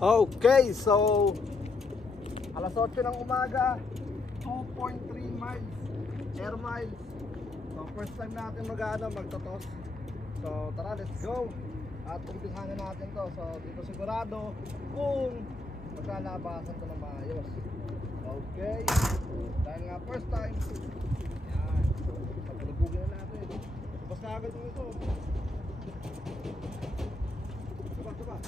Okay, so alas 8 ng umaga, 2.3 miles, air miles. So first time natin magtotos. So tara, let's go. At umpisahan na natin to. So dito sigurado kung magkalabasan to ng maayos. Okay, dahil nga first time. Yan, so palubugin na natin. Tapos na agad yung ito. Diba? Go.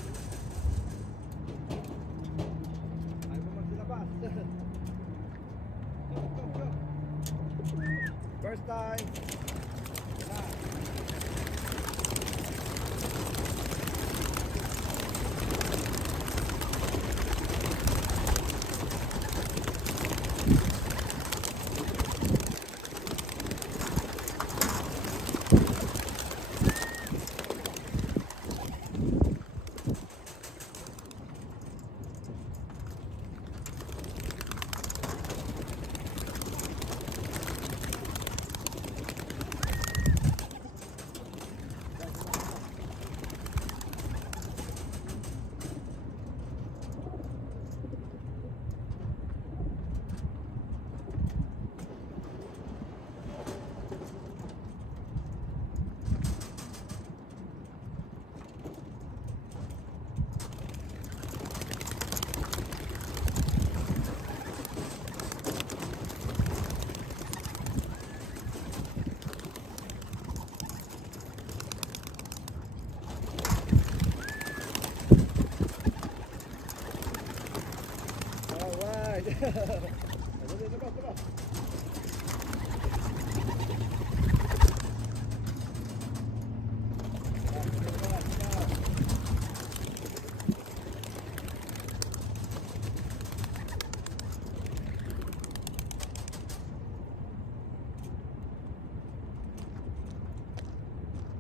First time.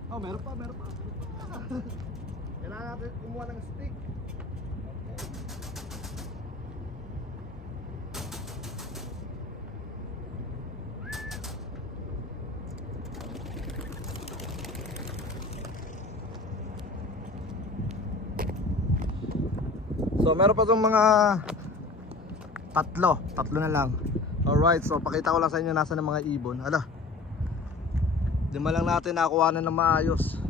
Oh, meron pa. Kailangan natin kumuha ng stick. So meron pa itong mga tatlo na lang. Alright, so pakita ko lang sa inyo nasa ng mga ibon. Lima lang natin nakuha na ng maayos.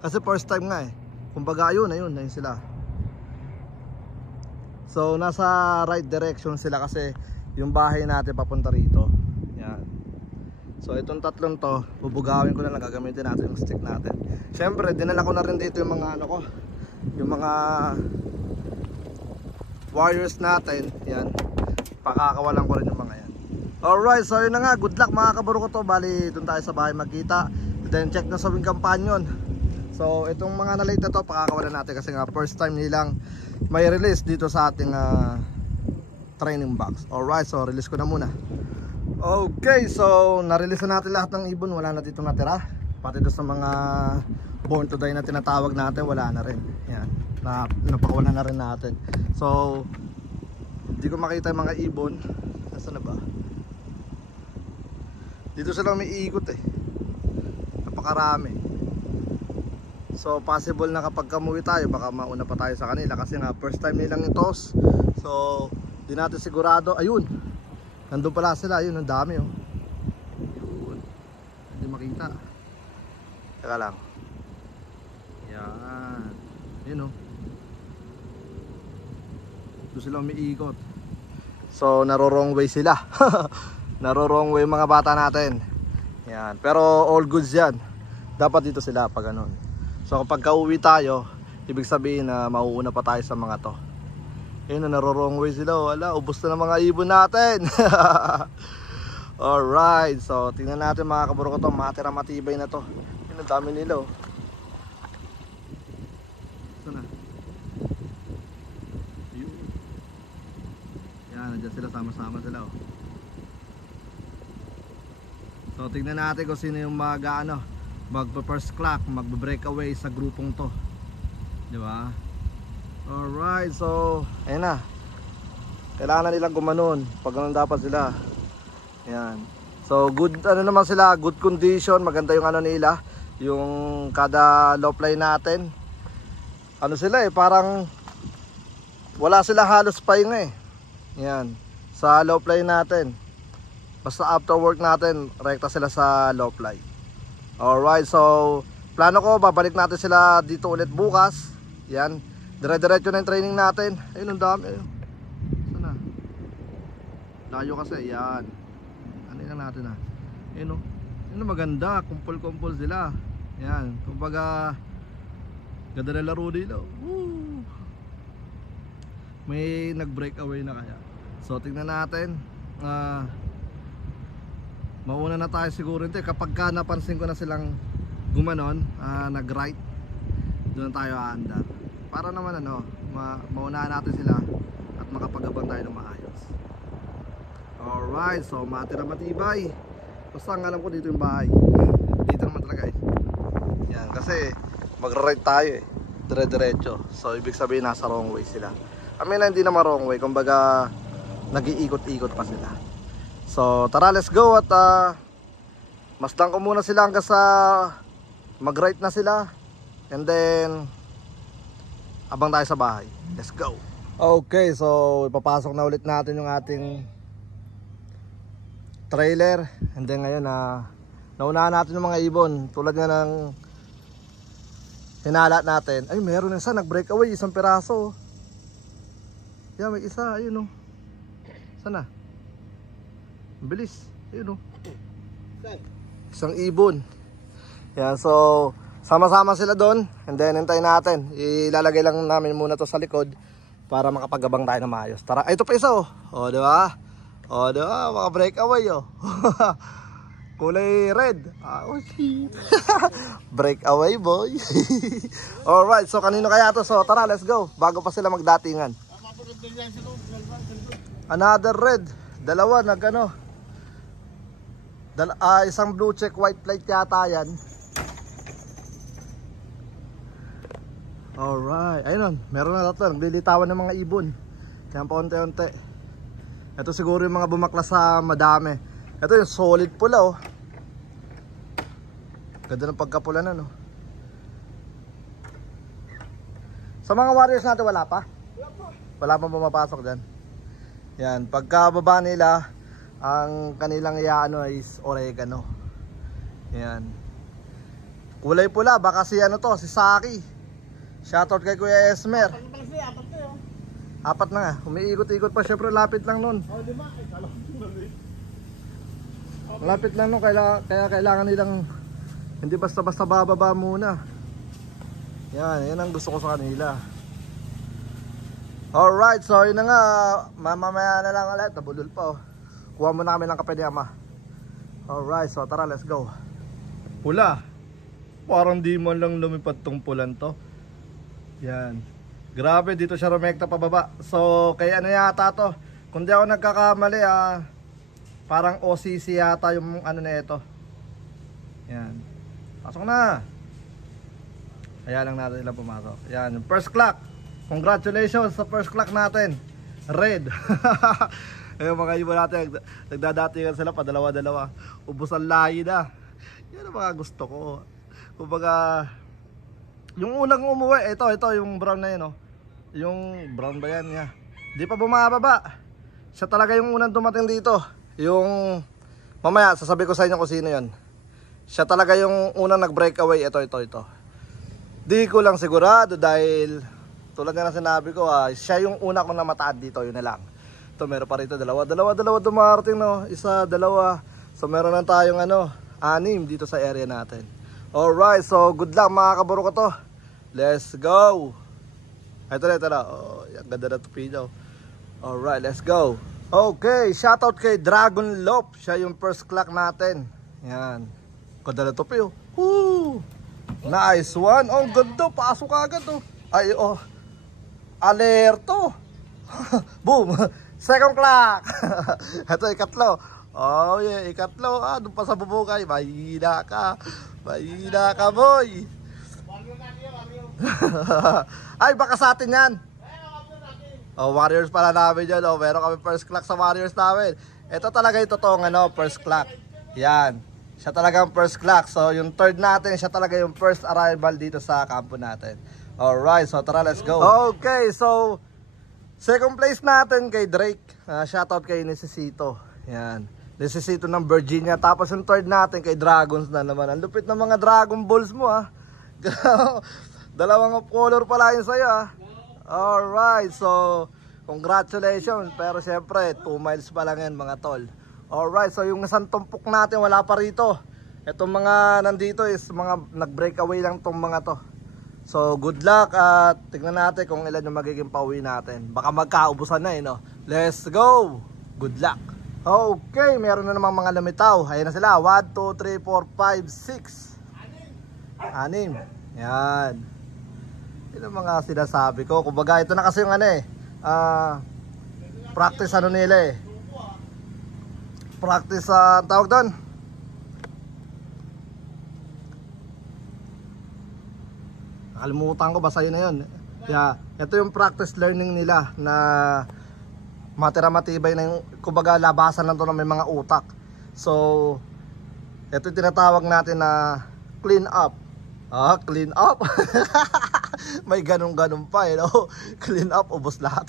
Kasi first time nga kumbaga ayun sila. So nasa right direction sila kasi yung bahay natin papunta rito. Yan. So itong tatlong to, bubugawin ko na lang, gagamitin natin yung stick natin. Syempre dinala ko na rin dito yung mga yung mga wires natin. Yan, pakakawalan ko rin yung mga yan. Alright, so yun na nga, good luck mga kabaro ko to. Bali dun tayo sa bahay magkita, then check na sa wing companion. So itong mga na-late na to, pakakawalan natin kasi nga first time nilang may release dito sa ating training box. Alright, so release ko na muna. Okay, so na-release na natin lahat ng ibon. Wala na dito natira. Pati doon sa mga born to die na tinatawag natin, wala na rin. Yan, napakawalan na rin natin. So hindi ko makita yung mga ibon. Nasaan na ba? Dito sila may ikot napakarami. So possible na kapag kamuwi tayo, baka mauna pa tayo sa kanila kasi nga first time nilang itos. So di natin sigurado. Ayun, nandun pala sila. Ayun, ang dami Ayun, hindi makita. Teka lang. Yan. Ayun Dito sila may ikot. So naro-wrong way sila. Naro-wrong way mga bata natin. Yan. Pero all goods yan. Dapat dito sila pag ganun. So kapag kauwi tayo, ibig sabihin na mauuna pa tayo sa mga to. Ayun, naro-wrong way sila. Wala, ubos na ng mga ibon natin. Alright, so tingnan natin mga kaburo ko to. Matira matibay na to. Yun, ang dami nila Sana. Yan, nandiyan sila, sama-sama sila So tingnan natin kung sino yung magpa-first clock, magbe-breakaway sa grupong to. Di ba? Alright, so ayun na. Kailangan na nilang gumanon. Pag ganun dapat sila. Yan. So good naman sila, good condition, maganda yung nila, yung kada low fly natin. ano sila eh, parang wala sila halos pahinga eh. Yan, sa low fly natin. Basta after work natin, rekta sila sa low fly. Alright, so plano ko, babalik natin sila dito ulit bukas. Yan, dire-diretso na yung training natin. Ayun, ang dami. Sana? Layo kasi, yan. Ano lang natin ah. Ayun o. Ayun, maganda, kumpul-kumpul sila. Yan, kumbaga ganda na laro nila. Woo! May nag-break away na kaya. So tingnan natin. Mauna na tayo siguro nito. Kapag ka napansin ko na silang gumanon, nag-right, doon tayo aandar. Para naman ano, maunahan natin sila at makapagabang tayo ng maayos. Alright, so matira matibay. Basta ang alam ko dito yung bahay. Dito naman talaga eh. Yan, kasi mag-right tayo eh, dire-diretso. So ibig sabihin nasa wrong way sila. I mean, hindi naman wrong way, kumbaga nag-iikot-ikot pa sila. So tara, let's go. At masdan ko muna sila hanggang sa mag-right na sila. And then abang tayo sa bahay. Let's go. Okay, so ipapasok na ulit natin yung ating trailer. And then ngayon naunahan natin yung mga ibon. Tulad nga ng hinala natin. Ay, meron na isa, nag-breakaway, isang piraso. Yan, may isa, ayun o. Sana? Ang bilis, ayun o. Isang ibon. Yan, so sama-sama sila doon. And then hintayin natin. Ilalagay lang namin muna to sa likod para makapagabang tayo na maayos. Tara, ay, ito pa isa o. O, diba? O, diba? Mga breakaway o. Kulay red. Oh shit. Breakaway boy. Alright, so kanino kaya to? So tara, let's go. Bago pa sila magdatingan. Another red. Dalawa nagano. Isang blue check white plate yata yan. Alright, ayun, meron na tatlo. Naglilitawan ng mga ibon. Kaya paunti-unti. Ito siguro yung mga bumaklas sa madami. Ito yung solid pula oh. Ganda ng pagkapula na no. Sa mga warriors natin wala pa? Wala pa pumapasok dyan. Yan, pagkababa nila, ang kanilang iaano is oregano. Yan. Kulay pula, baka si ano to, si Saki. Shoutout kay Kuya Esmer. Apat na nga, umiikot-ikot pa, syempre lapit lang nun. Lapit lang nun, kaya kailangan nilang hindi basta-basta bababa muna. Yan ang gusto ko sa kanila. Alright, so yun na nga, mamaya na lang ulit, nabulol pa oh. Kuha muna kami ng kape ni Ama. Alright, so tara, let's go. Pula. Parang di man lang lumipad tong pulan to. Yan. Grabe, dito siya rumekta pababa. So, kaya ano yata to. Kung di ako nagkakamali parang OCC yata yung ano na ito. Yan. Pasok na. Kaya lang natin sila pumasok. Yan, first clock. Congratulations sa first clock natin. Red. Ayun mga iba natin, nagdadatingan sila pa dalawa-dalawa. Ubus ang lahi na. Yan ang mga gusto ko. Kumbaga, yung unang umuwi, ito yung brown na yun oh. Yung brown ba yan niya? Di pa bumababa. Siya talaga yung unang dumating dito. Yung mamaya sasabi ko sa inyo kung sino yun. Siya talaga yung unang nag-breakaway. Ito. Di ko lang sigurado dahil tulad nga na sinabi ko siya yung una kong namataan dito. Yun na lang. Ito meron pa rito dalawa dumarating no. Isa, dalawa. So meron na tayong 6 dito sa area natin. Alright, so good luck mga kaburo ko to. Let's go. Ito na. Oh, yung ganda na tupi daw. Alright, let's go. Okay, shoutout kay Dragon Lope. Siya yung first clock natin. Yan. Ganda na tupi oh. Woo! Nice one. Oh, ganda. Pasok agad oh. Ay, oh. Alerto. Boom. Second clock. Ito, ikatlo. Oh, yeah, ikatlo. Doon pa sa bubukay. Mahina ka. Mahina ka, boy. Ay, baka sa atin yan. Oh, Warriors pala namin yan. Oh, meron kami first clock sa Warriors namin. Ito talaga yung totoong first clock. Yan. Siya talaga yung first clock. So, yung third natin, siya talaga yung first arrival dito sa kampo natin. Alright, so tara, let's go. Okay, so second place natin kay Drake. Shoutout kay Necesito. Yan. Necesito ng Virginia. Tapos yung third natin kay Dragons na naman. Ang lupit ng mga Dragon Balls mo ha. Dalawang color pala yun sa'yo ha. Alright, so congratulations. Pero syempre 2 miles pa lang yan mga tol. Alright, so yung isang tumpok natin wala pa rito. Itong mga nandito is mga nag-breakaway lang tong mga to. So good luck at tignan natin kung ilan yung magiging pauwi natin. Baka magkaubusan na no. Let's go! Good luck! Okay, meron na namang mga lumitaw. Ayan na sila, 1, 2, 3, 4, 5, 6 6. Yan. Yun ang mga sinasabi ko. Kumbaga ito na kasi yung practice nila practice tawag doon. Nakalimutan ko, basta yun na yun. Yeah, ito yung practice learning nila na matibay na yung, kumbaga labasan lang to na may mga utak. So ito yung tinatawag natin na clean up. Clean up. May ganun-ganun pa clean up, ubos lahat.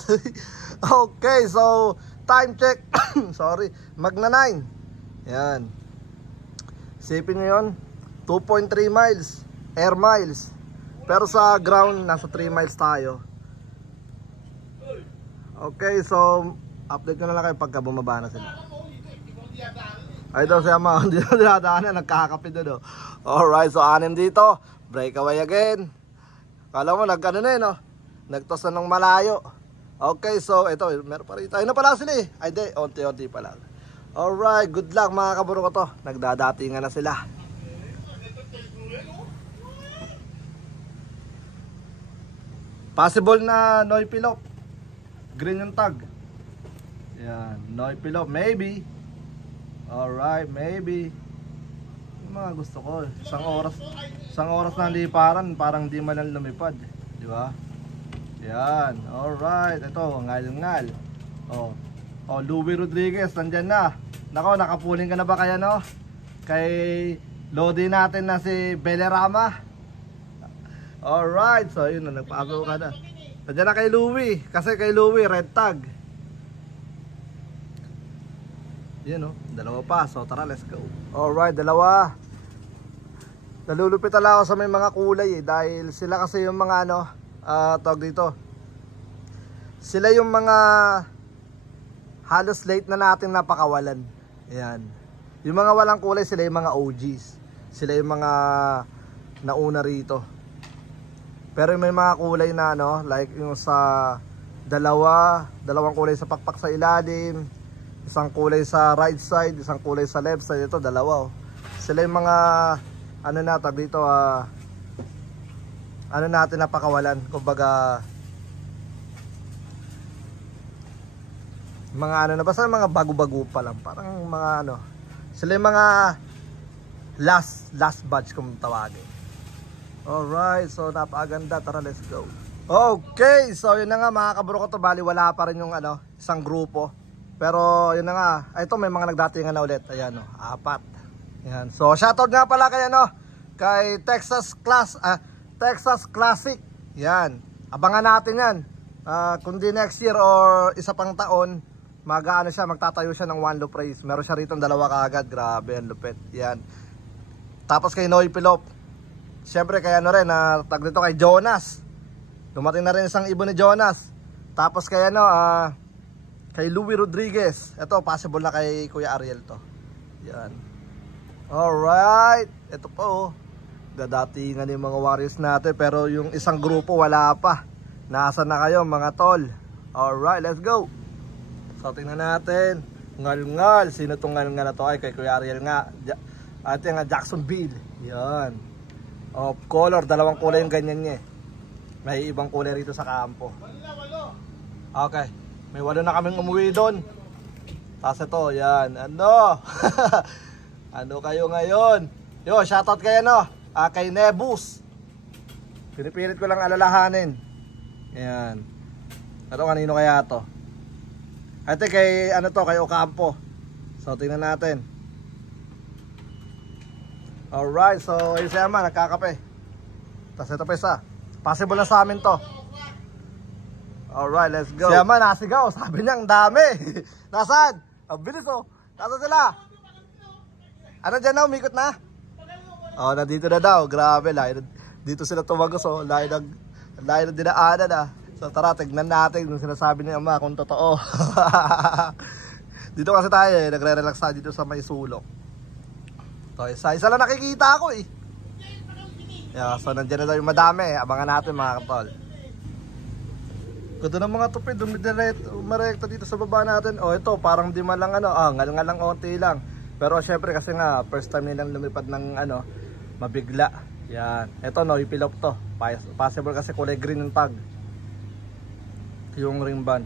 Okay, so time check. Sorry, magna 9. Yan. Sipin nyo yun, 2.3 miles air miles. Pero sa ground nasa 3 miles tayo. Okay, so update ko na lang kayo pagka bumaba na sila. Ay daw siya mga hindi na dinadaanan, nagkakape doon Alright, so 6 dito. Breakaway again. Kala mo nagkano na nagtos na ng malayo. Okay, so ito, meron pa rin tayo na pala sila Ay di, onti-onti pa lang. Alright, good luck mga kaburo ko to. Nagdadatingan na sila. Possible na Noy Pilop. Green yung tag. Yan, Noy Pilop, maybe. Alright, maybe. Yung mga gusto ko. Isang oras na liparan, parang di man lang lumipad. Di ba? Yan, alright. Ito, ngal-ngal. Louie Rodriguez, nandyan na. Nako, nakapuling ka na ba kaya kay Lodi natin na si Belerama. Alright, so yun na, nagpagaw ka na. Nandiyan na kay Louie, kasi kay Louie red tag. Yan dalawa pa, so tara, let's go. Alright, dalawa. Nalulupit ala ako sa may mga kulay dahil sila kasi yung mga tawag dito. Sila yung mga halos late na natin napakawalan. Ayan. Yung mga walang kulay, sila yung mga OGs. Sila yung mga nauna rito. Pero may mga kulay na like yung sa dalawang kulay sa pakpak sa ilalim, isang kulay sa right side, isang kulay sa left side. Ito dalawa Sila yung mga tag dito natin napakawalan. Kumbaga mga basta mga bago-bago pa lang. Parang mga sila yung mga last batch kung tawagin. Alright, so napakaganda. Tara, let's go. Okay, so yun na nga mga kaburo ko to. Bali wala pa rin yung isang grupo. Pero yun na nga. Ito may mga nagdatingan na ulit. Ayan 4. Ayan. So shoutout nga pala kay kay Texas Classic. Yan. Abangan natin yan. Kundi next year or isa pang taon, magtatayo siya ng one loop race. Meron siya rito 2 kaagad. Grabe, ang lupit. Yan. Tapos kay Noy Pilop. Siyempre kay rin, tag dito kay Jonas. Dumating na rin isang ibon ni Jonas. Tapos kay kay Louie Rodriguez. Ito, possible na kay Kuya Ariel to. Yan. Alright. Ito po dadatingan yung mga Warriors natin. Pero yung isang grupo wala pa. Nasaan na kayo mga tol? Alright, let's go. So tingnan natin. Ngal-ngal. Sino itong ngal-ngal na to? Ay kay Kuya Ariel nga. Ate nga Jacksonville. Yan. Of color, 2 kulay yung ganyan niya May ibang kulay rito sa kampo. Okay. May 8 na kaming umuwi doon. Tapos ito, yan. Ano kayo ngayon? Yo, shoutout kayo kay Nebus. Pinipilit ko lang alalahanin. Yan. Ito kanino kaya to? Ate kay kay Ocampo. So tingnan natin. Alright, so yun siya nagkakape. Tapos ito pa isa. Possible na sa amin to. Alright, let's go. Siya man, nasigaw. Sabi niya, ang dami. Nasaan? Ang bilis oh. Nasaan sila? Ano dyan na? Umikot na? Oh, nandito na daw. Grabe, lahi. Dito sila tumagos oh. Lahi ng dinaanan ah. So tara, tignan natin yung sinasabi ni Ama kung totoo. Dito kasi tayo eh. Nagre-relax tayo dito sa may sulok. So isa lang nakikita ako eh. Yeah, so nandiyan na daw yung madami. Abangan natin mga katol. Ganda ng mga tupi, umarekta dito sa baba natin. Oh, ito, parang di man lang ano, ngal-ngalang onti lang. Pero syempre kasi nga, first time nilang lumipad ng ano, mabigla. Yan. Ito, no, ipilop to. Possible kasi kulay green yung tag. Yung ring band.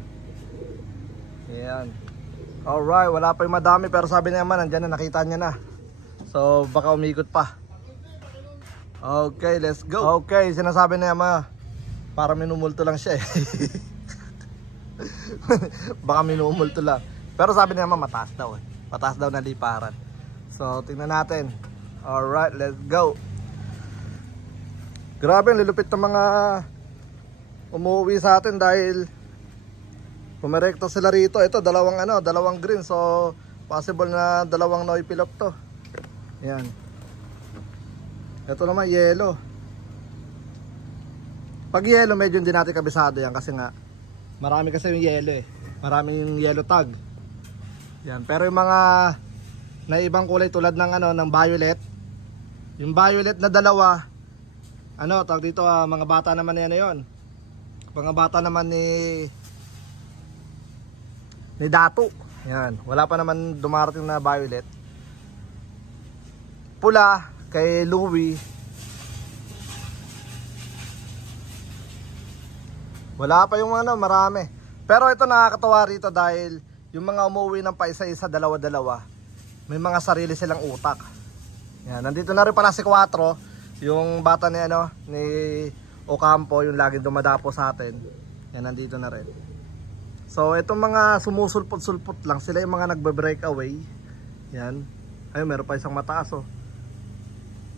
Yan. Alright, wala pa yung madami. Pero sabi niya man, nandyan na, nakita niya na. So, baka umikot pa. Okay, let's go. Okay, sinasabi niya ma. Para minumulto lang siya eh. Baka minumulto lang. Pero sabi niya mataas daw eh. Mataas daw na liparan. So tingnan natin. Alright, let's go. Grabe, lilupit ng mga umuwi sa atin dahil pumerekta sila rito. Ito, dalawang green. So possible na dalawang noipilop to. Yan. Ito naman yellow. Pag yellow, medyo hindi natin kabisado yan kasi nga marami kasi yung yellow eh. Marami yung yellow tag. Yan, pero yung mga na ibang kulay tulad ng ano, ng violet. Yung violet na dalawa, ano, tawag dito mga bata naman yan na yun. Mga bata naman ni Dato. Yan, wala pa naman dumarating na violet. Pula kay Louie. Wala pa yung ano, marami. Pero ito nakakatawa rito dahil yung mga umuwi ng paisa-isa, dalawa-dalawa, may mga sarili silang utak. Yan, nandito na rin pala si 4, yung bata ni ano, ni Ocampo, yung lagi dumadapo sa atin. Yan, nandito na rin. So, itong mga sumusulpot-sulpot lang, sila yung mga nagbe-break away. Yan. Ayun, meron pa isang mataas oh.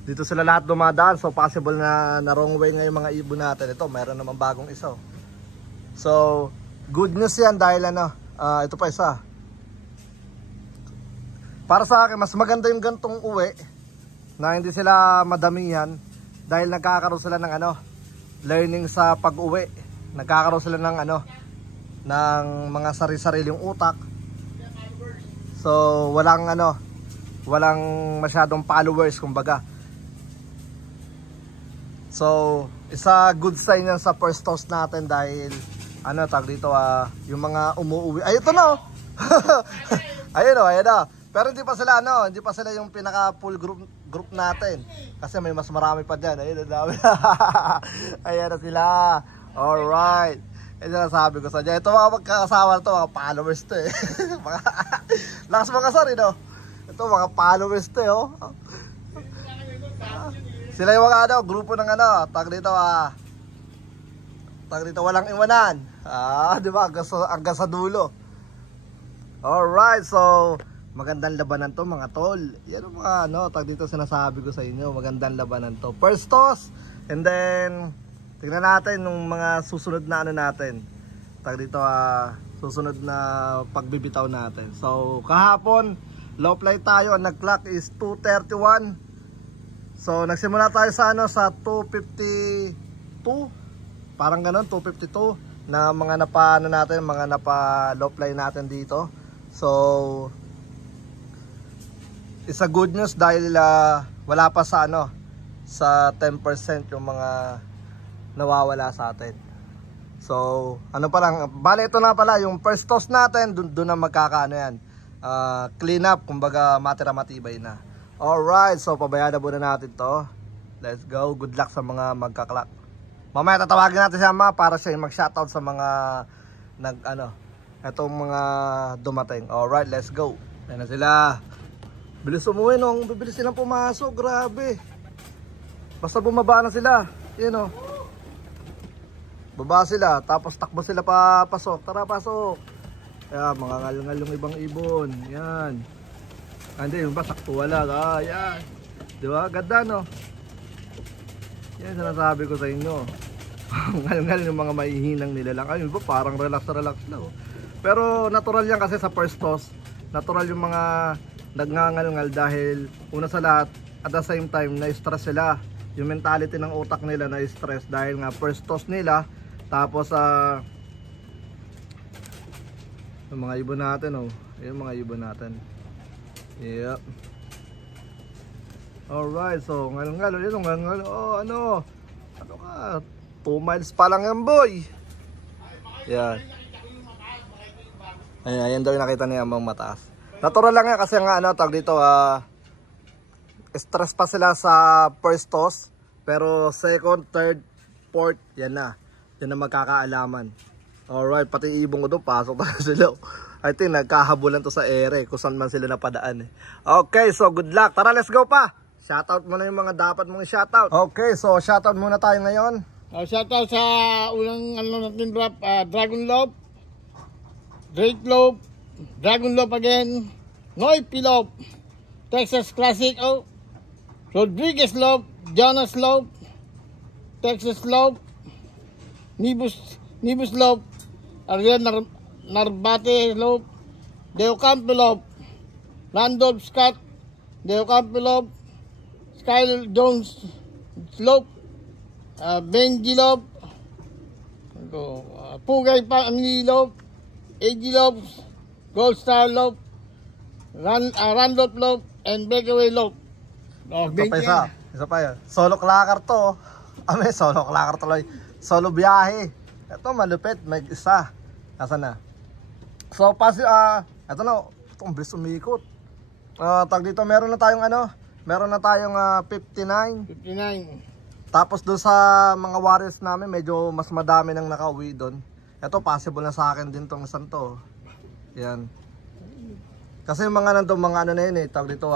Dito sila lahat dumadaan, so possible na wrong way nga yung mga ibon natin. Ito, meron naman bagong isa oh. So, good news yan dahil ano, ito pa isa. Para sa akin, mas maganda yung gantong uwi na hindi sila madamihan dahil nagkakaroon sila ng ano, learning sa pag-uwi. Nagkakaroon sila ng ano, ng mga sari-sariling utak. So, walang ano, walang masyadong followers kumbaga. So, isa good sign yan sa first toast natin dahil ano, tag dito yung mga umuwi. Ay, ito na oh. Ayun oh, ayun oh. Pero hindi pa sila ano, hindi pa sila yung pinaka full group natin. Kasi may mas marami pa diyan. Ayun, dami. Ayan na sila. Alright. Ito na sabi ko sa dyan. Ito mga magkakasawa to, mga followers to eh. Lakas mga sorry no. Ito mga followers to eh oh. Sila yung mga ano, grupo ng ano, tag dito tag dito walang iwanan. Di ba? Hanggang sa dulo. Alright, so magandang labanan to mga tol. Yan ang mga ano, tag dito sinasabi ko sa inyo, magandang labanan to. First toss, and then tingnan natin yung mga susunod na ano natin. Tag dito susunod na pagbibitaw natin. So kahapon, low fly tayo, ang nag-clock is 2:31. So nagsimula tayo sa ano, sa 2:52. Parang ganoon, 2:52 na mga napaano natin, mga napa low fly natin dito. So isa good news dahil wala pa sa ano, sa 10% yung mga nawawala sa atin. So ano pa lang, bale ito na pala yung first toss natin, doon na magkakaano yan, clean up, kumbaga matira matibay na. Alright, so pabayaan na muna natin to. Let's go, good luck sa mga magkaklak. Mamaya tatawagin natin siya ma para siya mag-shoutout sa mga etong mga dumating. Alright, let's go. Ayan na sila. Bilis umuwi nung bibilis silang pumasok, grabe. Basta bumaba na sila. Yan o. Baba sila, tapos takbo sila papasok. Tara, pasok. Ayan, mga ngal-ngal yung ibang ibon. Yan. Hindi, yung ba sakto wala. Yan. Diba? Ganda no? Yan sinasabi ko sa inyo. Ngal-ngal yung mga maihinang nilalang. Ayun ba, parang relax lang. Pero natural yan kasi sa first toss. Natural yung mga nagngangal-ngal dahil una sa lahat, at the same time, na-stress sila. Yung mentality ng utak nila na-stress dahil nga first toss nila. Tapos yung mga ibon natin, oh. Yung mga ibon natin. Yep. Alright, so ngal-ngal. Oh, ano ka? 2 miles pa lang yan, boy. Yan. Ayan daw yung nakita niya amang mataas. Natural lang yan kasi nga tag dito, stress pa sila sa first toss. Pero second, third, fourth, yan na magkakaalaman. Alright, pati ibong ko doon, pasok pa sila. I think nagkahabulan to sa ere kung saan man sila napadaan. Okay, so good luck. Tara, let's go pa. Shoutout muna yung mga dapat mong shoutout. Okay, so shoutout muna tayo ngayon. Shoutout sa unang natin drop, Dragon Love, Drake Love, Dragon Love again, Noy Pilop, Texas Classic O, Rodriguez Love, Jonas Love, Texas Love, Nibus Love, Ariel Narbate Love, Deo Campo Love, Randolph Scott, Deo Campo Love, Skyler Jones Love, Benji Love, Pugay Family Love, AG Love, Gold Star Love, Randolph Love, and Breakaway Love. Isa pa yan. Solo clacker to. May solo clacker tuloy. Solo biyahe. Ito malupit, may isa. Nasaan na? So ito na, itong bilis umikot. Tag dito, meron na tayong 59. Tapos doon sa mga warriors namin, medyo mas madami nang nakauwi doon. Ito possible na sa akin din tong isang to. Yan. Kasi yung mga nandun, mga na yun tag dito,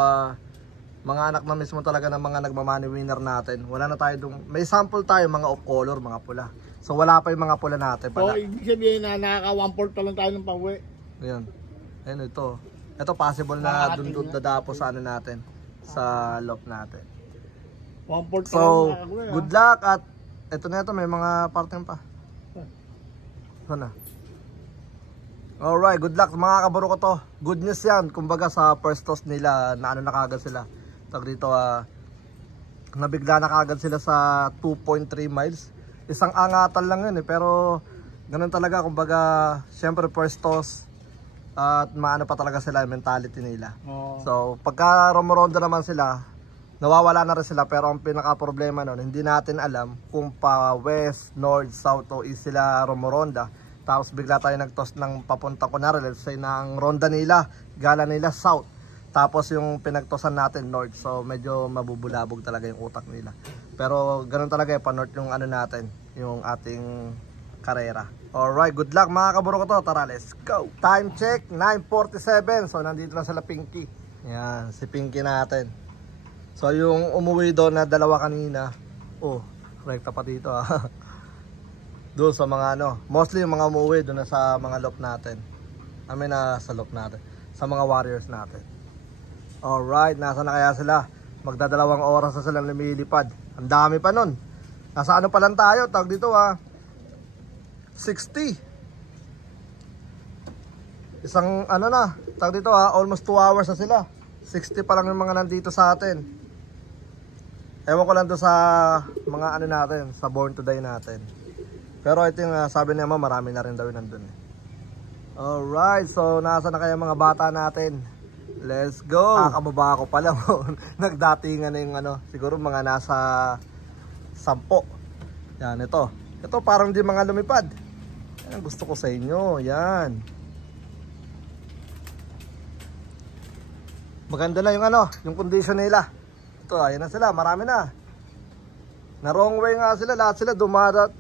mga anak na mismo talaga ng mga nagmamani winner natin. Wala na tayo doon. May sample tayo, mga off color, mga pula. So wala pa yung mga pula natin pala. So ibig sabihin na nakaka 1/4 pa lang tayo ng pauwi. Ayan. Ayan ito. Ito possible na dundun dadapo sa natin. Sa loft natin. 1/4 so, good luck at ito na ito, may mga parting pa. Sana. Alright, good luck mga kabaro ko to. Good news yan. Kumbaga sa first toss nila na na kagad sila. Tag dito nabigla na kagad sila sa 2.3 miles. Isang angatan lang yun pero ganun talaga, kumbaga syempre first toss at maano pa talaga sila yung mentality nila. So pagka rumoronda naman sila, nawawala na rin sila, pero ang pinaka problema nun, hindi natin alam kung pa west, north, south o east sila rumoronda. Tapos bigla tayo nag-toss ng papunta ko na rin, let's say na ang ronda nila, gala nila south, tapos yung pinagtosan natin north, so medyo mabubulabog talaga yung utak nila. Pero ganun talaga pa north yung natin, yung ating karera. Alright, good luck mga kaburo ko to. Tara, let's go. Time check, 9:47. So nandito na sila Pinky. Yan, si Pinky natin. So yung umuwi doon na dalawa kanina, rekta pa dito doon sa mga mostly yung mga umuwi doon na sa mga loop natin. Sa loop natin, sa mga warriors natin. Alright, nasa na kaya sila? Magdadalawang oras na silang lumilipad. Ang dami pa nun. Nasa pa lang tayo, tawag dito 60. Isang tawag dito almost 2 hours na sila. 60 pa lang yung mga nandito sa atin. Ewan ko lang doon sa mga natin, sa Born to Die natin. Pero ito yung sabi niya marami na rin daw nandun. Alright, so nasa na kaya mga bata natin? Let's go! Kakababa ako pa lang. Nagdatingan na yung siguro mga nasa 10. Yan, ito. Ito parang di mga lumipad. Yan, gusto ko sa inyo. Yan. Maganda na yung yung condition nila. Ito, ayan na sila, marami na. Na wrong way nga sila, lahat sila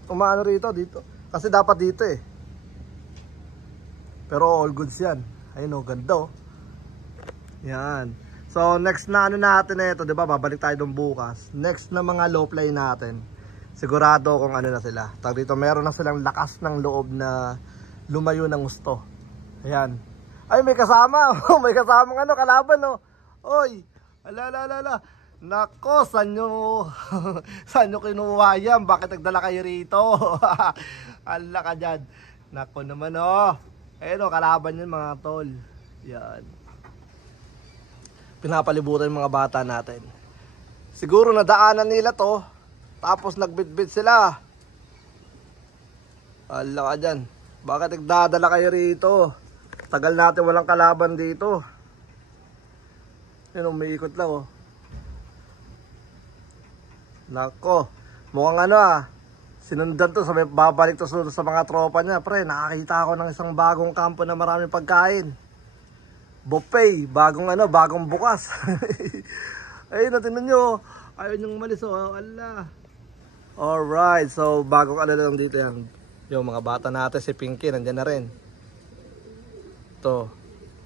umaano rito, dito. Kasi dapat dito Pero all goods yan. Ayun ganda Yan. So next na natin ito, 'di ba? Babalik tayo doon bukas. Next na mga low play natin. Sigurado kung na sila. Tag dito, meron na silang lakas ng loob na lumayo ng gusto. Ayan. Ay, may kasama. May kasamang kalaban Oy. Ala. Nako, saan nyo, saan nyo kinuha yan? Bakit nagdala kayo rito? Ala ka dyan. Nako naman oh. Ayun oh, kalaban yun mga tol. Yan. Pinapalibutan yung mga bata natin. Siguro nadaanan nila to. Tapos nagbitbit sila. Ala ka dyan. Bakit nagdadala kayo rito? Tagal natin walang kalaban dito. Yan, umiikot lang oh. Nako, mukhang sinundan to, sabi babalik to sa mga tropa niya. Pre, nakakita ako ng isang bagong kampo na maraming pagkain. Buffet, bagong bukas. Ayun, tingnan nyo. Ayaw niyong umalis oh, ala. Alright, so bagong lang dito yan. Yung mga bata natin, si Pinky, nandyan na rin. Ito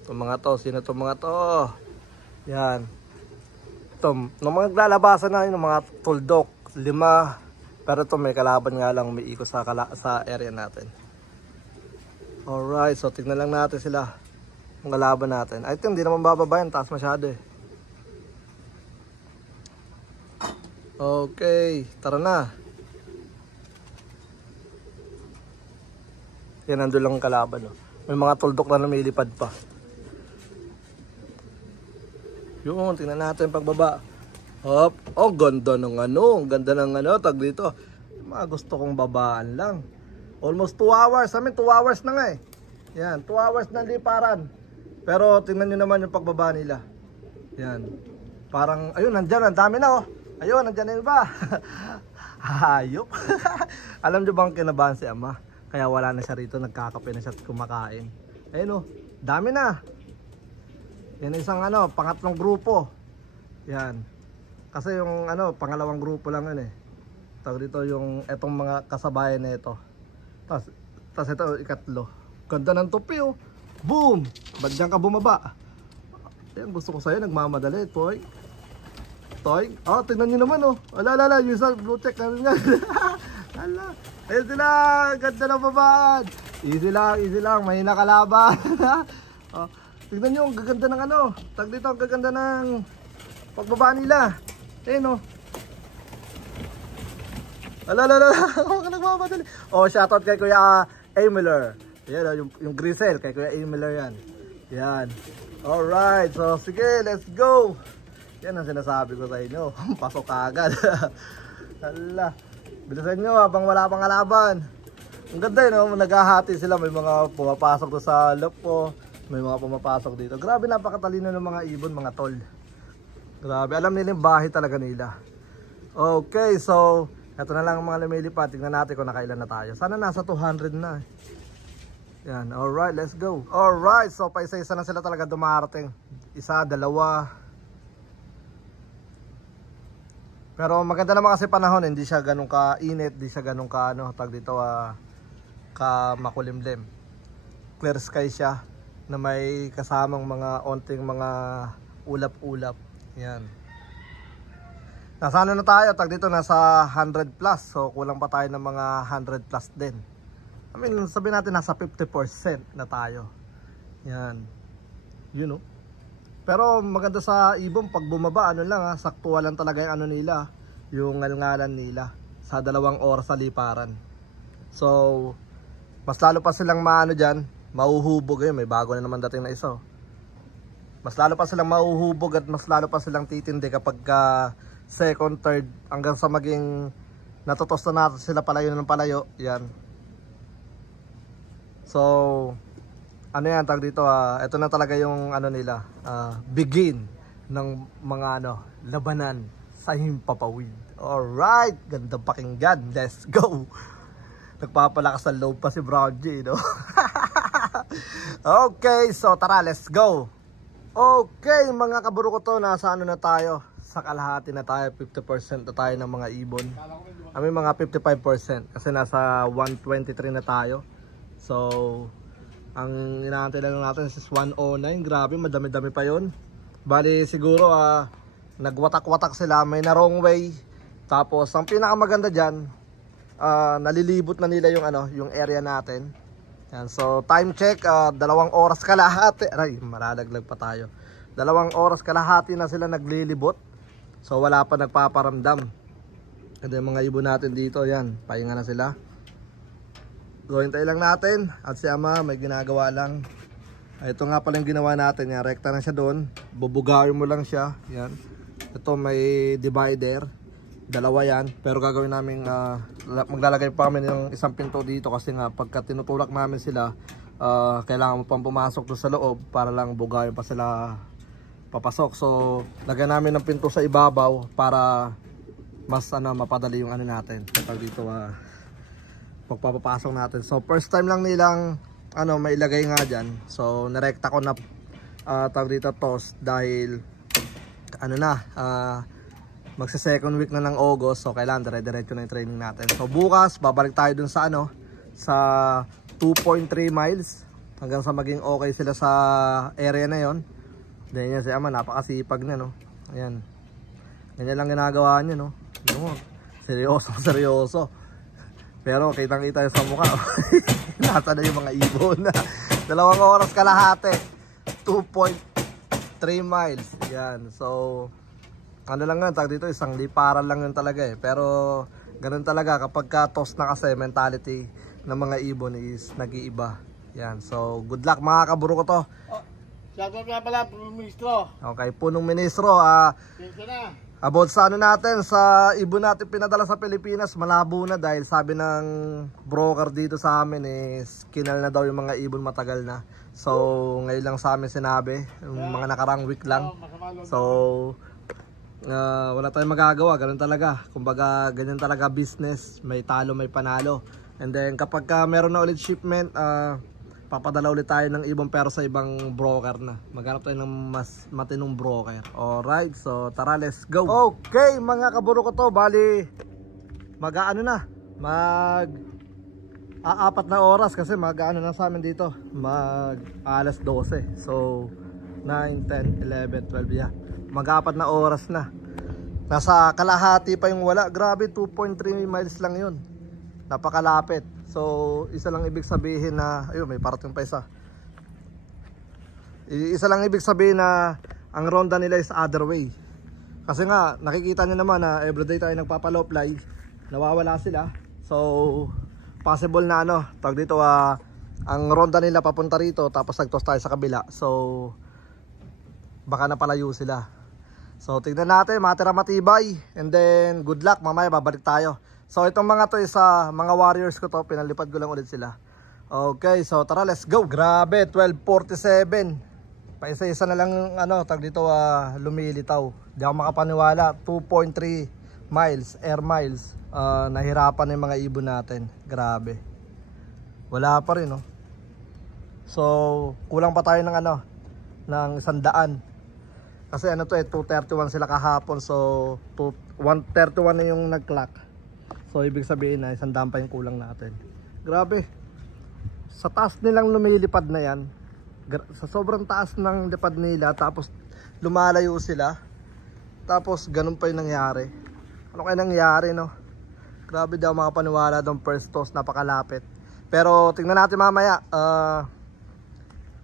mga to, sino to mga to? Yan. Ito, nung mga naglalabasan na yun, mga tuldok, 5. Pero ito may kalaban nga lang umiikot sa area natin. Alright, so tignan lang natin sila. Ang kalaban natin. I think hindi naman bababa yan, taas masyado eh. Okay, tara na. Yan, nandun lang ang kalaban. Oh. May mga tuldok na lumilipad pa. Yun, tingnan natin pagbaba. Hop. Oh, ganda ng ganda ng tag dito. Mga gusto kong babaan lang. Almost 2 hours. I mean, 2 hours na nga eh. Yan, 2 hours na liparan. Pero tingnan nyo naman yung pagbaba nila. Yan. Parang, ayun, nandyan, ang dami na oh. Ayun, nandyan na yung iba. Hayop. Alam nyo bang kinabahan si ama? Kaya wala na siya rito, nagkakape na siya at kumakain. Ayun oh, dami na. Yan isang pangatlong grupo. Yan. Kasi yung pangalawang grupo lang yun eh. Tawag dito yung etong mga kasabayan na ito. Tas ito ikatlo. Ganda ng tupi oh. Boom! Ba't dyan ka bumaba? Yan, gusto ko sa'yo, nagmamadali. Toy. Oh, tignan nyo naman oh. Ala, yung isa, blue check na rin yan. Ala. Ayun sila, ganda ng babaan. Easy lang, mahina kalaban. Oh. Tignan nyo, ang gaganda ng tag dito, ang gaganda ng pagbaba nila. Ayun o. Huwag ka nagmamadali. Oh, shoutout kay Kuya A. Miller. Yan o, yung Grisel, kay Kuya A. Miller yan. Yan. Alright, so sige, let's go. Yan ang sinasabi ko sa inyo. Pasok agad. Hala. Bilisan nyo habang wala pang kalaban. Ang ganda yun, naghahati sila. May mga pumapasok doon sa loob po. May mga pumapasok dito. Grabe, napakatalino ng mga ibon, mga tol. Grabe, alam nila yung bahay talaga nila. Okay, so eto na lang ang mga lumilipad. Tingnan natin kung nakailan na tayo. Sana nasa 200 na. Yan, alright, let's go. Alright, so paisa-isa na sila talaga dumarating. 1, 2. Pero maganda naman kasi panahon, hindi siya ganun ka-init, hindi siya ganun ka tag dito ka makulimlim. Clear sky siya na may kasamang mga onting mga ulap-ulap. Yan. Nasa na tayo? Tag dito nasa 100 plus. So kulang pa tayo ng mga 100 plus din. I mean, sabihin natin nasa 50% na tayo. Yan. You know. Pero maganda sa ibon pag bumaba, saktuwa lang talaga yung nila, yung ngalngalan nila sa 2 oras sa liparan. So mas lalo pa silang dyan, mauhubog. May bago na naman dating na isa. Mas lalo pa silang mauhubog at mas lalo pa silang titindi kapag second, third, hanggang sa maging natutos na natin sila palayo ng palayo. Yan. So yan, tag dito ito na talaga yung nila, begin ng mga labanan sa himpapawid. Alright, gandang pakinggan. Let's go. Nagpapalakas sa loob pa si Brown G, no? Okay, so tara, let's go. Okay, mga kaburo ko to, nasa na tayo? Sa kalahati na tayo, 50% na tayo ng mga ibon. Kami mga 55% kasi nasa 123 na tayo. So ang inaantay lang natin is 109. Grabe, madami-dami pa yon. Bali siguro nagwatak-watak sila, may na wrong way. Tapos ang pinakamaganda dyan, nalilibot na nila yung area natin. Yan, so time check, 2 oras kalahati. Aray, malalaglag pa tayo. 2 oras kalahati na sila naglilibot. So wala pa nagpaparamdam. And then mga ibon natin dito, yan, pahinga na sila. Hintay lang natin. At si Ama may ginagawa lang. Ito nga pala yung ginawa natin, yan, rekta na siya doon. Bubugawin mo lang siya, yan. Ito may divider, dalawa yan. Pero gagawin namin, maglalagay pa kami ng isang pinto dito. Kasi nga pagka tinutulak namin sila, kailangan mo pang pumasok doon sa loob para lang bugawin pa sila papasok. So lagyan namin ng pinto sa ibabaw para mas mapadali yung natin pag dito pagpapasok natin. So first time lang nilang mailagay nga dyan. So narekta ko na tawag dito toss dahil magsa second week na ng August. So kailangan dire-diretso na yung training natin. So bukas babalik tayo dun sa sa 2.3 miles hanggang sa maging okay sila sa area na yon. Then yan si Ama, napakasipag na, no. Ayan, ganyan lang ginagawa niya, no. Seryoso. Pero kitang kita sa mukha. Nasa na yung mga ibon. 2 oras kalahati, 2.3 miles. Yan, so lang nga, dito isang liparan lang yun talaga eh. Pero ganun talaga kapag ka-toss na kasi mentality ng mga ibon is nag-iiba. Yan, so good luck mga kaburo ko to. Shoutout nga pala, Punong Ministro. Okay, Punong Ministro. About sa natin, sa ibon natin pinadala sa Pilipinas, malabo na dahil sabi ng broker dito sa amin is kinal na daw yung mga ibon matagal na. So ngayon lang sa amin sinabi, yung mga nakarang week lang. So wala tayong magagawa, ganun talaga. Kumbaga ganyan talaga business, may talo may panalo. And then kapag meron na ulit shipment, papadala ulit tayo ng ibon pero sa ibang broker na. Maghanap tayo ng mas matinong broker. Alright, so tara, let's go. Okay mga kaburo ko to, bali apat na oras kasi na sa amin dito, alas 12. So 9, 10, 11, 12, yeah, mag-apat na oras na. Nasa kalahati pa yung wala. Grabe, 2.3 miles lang yun, napakalapit. So isa lang ibig sabihin na ayun, may parating pa isa. Isa lang ibig sabihin na ang ronda nila is other way. Kasi nga nakikita nyo naman na everyday tayo nagpapaloply, nawawala sila. So possible na tawag dito, ang ronda nila papunta rito tapos nagtos tayo sa kabila. So baka napalayo sila. So tignan natin, matira matibay. And then good luck, mamaya babalik tayo. So itong mga to is mga warriors ko to, pinalipad ko lang ulit sila. Okay, so tara, let's go. Grabe, 12:47. Paisa-isa na lang tag dito lumilitaw. Di ako makapaniwala, 2.3 miles, air miles. Nahirapan na yung mga ibon natin. Grabe. Wala pa rin, no. So kulang pa tayo ng ng 100. Kasi to 231 sila kahapon. So 131 na yung nag-clock. So ibig sabihin na 100 pa yung kulang natin. Grabe. Sa taas nilang lumilipad na yan, sa sobrang taas ng lipad nila, tapos lumalayo sila, tapos ganun pa yung nangyari. Ano kaya nangyari, no? Grabe, daw makapaniwala doon, first toss, napakalapit. Pero tingnan natin mamaya,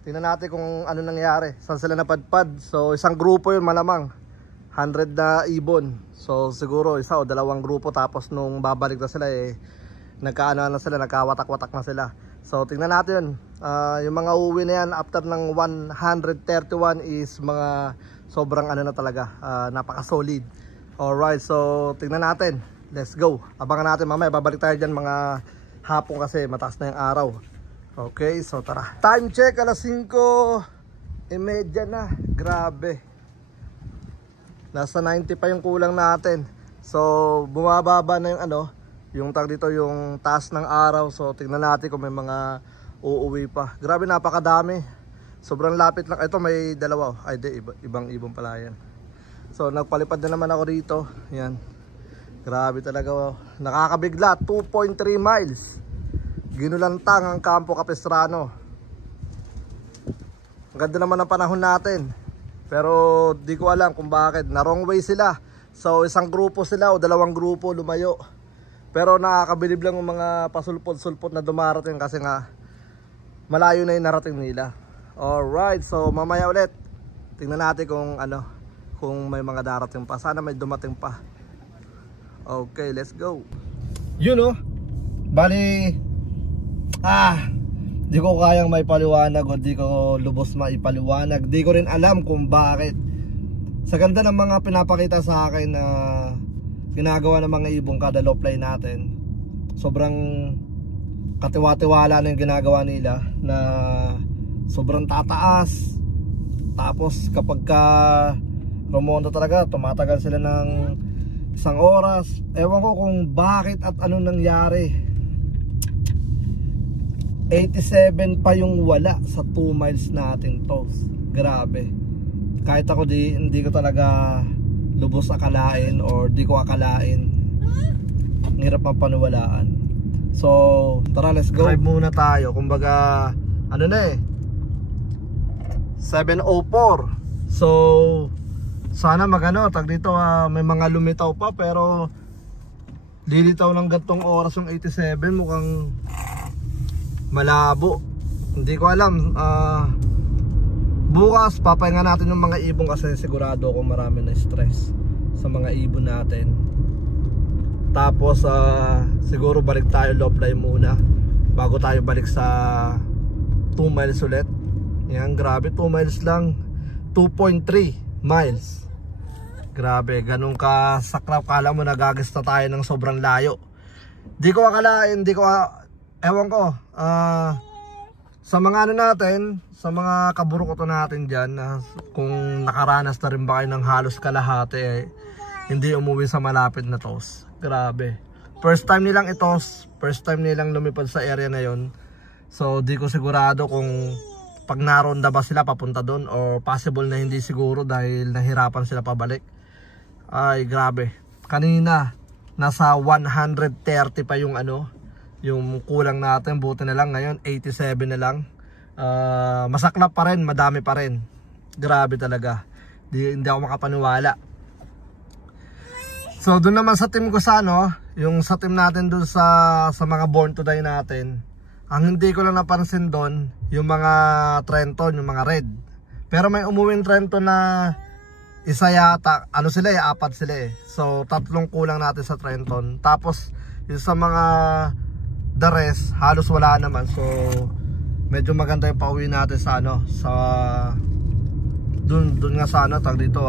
tingnan natin kung ano nangyari, saan sila napadpad. So isang grupo yun malamang, 100 na ibon. So siguro isa o dalawang grupo, tapos nung babalik na sila na sila, nagkawatak-watak na sila. So tingnan natin yung mga uwi na yan after ng 131 is mga sobrang na talaga, napaka solid. Alright, so tingnan natin, let's go. Abangan natin mamaya, babalik tayo dyan mga hapon kasi mataas na yung araw. Okay, so tara. Time check, alas 5:30 na. Grabe, nasa 90 pa yung kulang natin. So bumababa na yung yung tag dito, yung taas ng araw. So tingnan natin kung may mga uuwi pa. Grabe, napakadami. Sobrang lapit lang. Ito may dalawa. Ay di, ibang ibon pala yan. So nagpalipad na naman ako rito. Yan. Grabe talaga. Nakakabigla. 2.3 miles. Ginulantang ang Campo Capistrano. Ang ganda naman ng panahon natin. Pero di ko alam kung bakit. Na wrong way sila. So isang grupo sila o dalawang grupo lumayo. Pero nakakabilib lang yung mga pasulpot-sulpot na dumarating kasi nga malayo na yung narating nila. Alright, so mamaya ulit tingnan natin kung kung may mga darating pa. Sana may dumating pa. Okay, let's go. Yun oh. Bali, di ko kayang maipaliwanag o di ko lubos maipaliwanag. Di ko rin alam kung bakit. Sa ganda ng mga pinapakita sa akin na ginagawa ng mga ibong kada low fly natin, sobrang katiwa-tiwala na yung ginagawa nila, na sobrang tataas. Tapos kapag ka rumonda talaga, tumatagal sila ng 1 oras. Ewan ko kung bakit at anong nangyari. 87 pa yung wala sa 2 miles natin to. Grabe. Kahit ako hindi ko talaga lubos akalain or di ko akalain. Ang hirap mapaniwalaan. So, tara, let's go. Drive muna tayo. Kumbaga, ano na 7:04. So, sana tag dito, may mga lumitaw pa, pero lilitaw ng gantong oras yung 87. Mukhang malabo. Hindi ko alam. Bukas papahinga natin yung mga ibon kasi sigurado ako marami na stress sa mga ibon natin. Tapos siguro balik tayo low fly muna bago tayo balik sa 2 miles ulit. Yan, grabe, 2 miles lang. 2.3 miles. Grabe, ganun ka saklap. Kala mo nagagasta tayo ng sobrang layo. Di ko akalain, ewan ko, sa mga natin, sa mga kaburukoto natin dyan, kung nakaranas na rin ba kayo ng halos kalahati, hindi umuwi sa malapit na tos. Grabe, first time nilang itos, first time nilang lumipad sa area na yon. So di ko sigurado kung pag naronda ba sila papunta doon, or possible na hindi siguro dahil nahirapan sila pabalik. Ay grabe, kanina nasa 130 pa yung yung kulang natin. Buti na lang ngayon 87 na lang. Masaklap pa rin, madami pa rin. Grabe talaga, hindi ako makapaniwala. So doon naman sa team ko yung sa team natin doon sa mga born to die natin, ang hindi ko lang napansin doon yung mga Trenton, yung mga red. Pero may umuwing Trenton na isa yata, sila 4 sila So 3 kulang natin sa Trenton. Tapos yung sa mga the rest, halos wala naman. So medyo maganda yung pauwi natin sa sa dun nga tag dito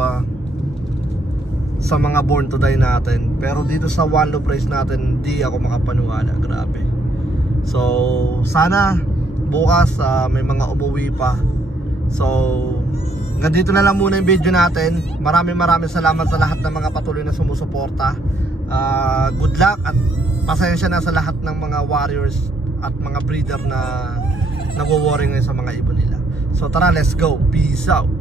sa mga born to die natin. Pero dito sa one low price natin, hindi ako makapaniwala. Grabe. So sana bukas may mga umuwi pa. So hanggang dito na lang muna yung video natin. Maraming salamat sa lahat ng mga patuloy na sumusuporta. Good luck at pasensya na sa lahat ng mga warriors at mga breeder na nagwo-worry ngayon sa mga ibon nila. So tara, let's go. Peace out.